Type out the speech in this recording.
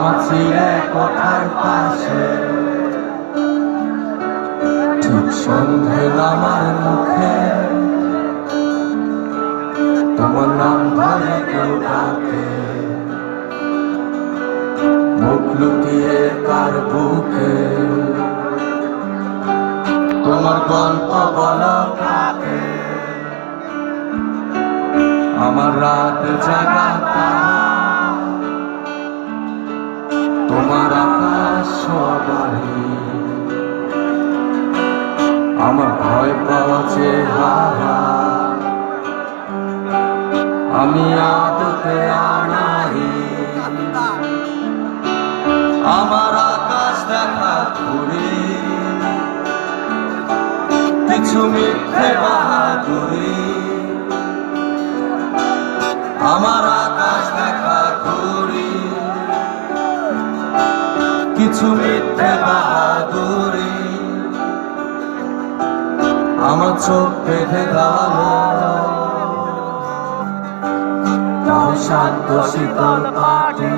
ছিলে কোঠার পাশে। ঠিক সন্ধে আমার মুখে। তোমার নাম ধরে কেউ ডাকে। মুখ লুকিয়ে কার বুকে। তোমার গল্প বলো কাকে? আমার রাত জাগা তোমার আকাশ সবাই আমার ভয় পাওয়া চেহারা আমি আদতে আনাই আমার আকাশ দেখা ঘুরে। কিছু মিথ্যে বাহাদুরি। আমার আকাশ কিছু মিথ্যে বাহাদুরি আমার চোখ বেঁধে গেল। শান্ত শীতল পাটি।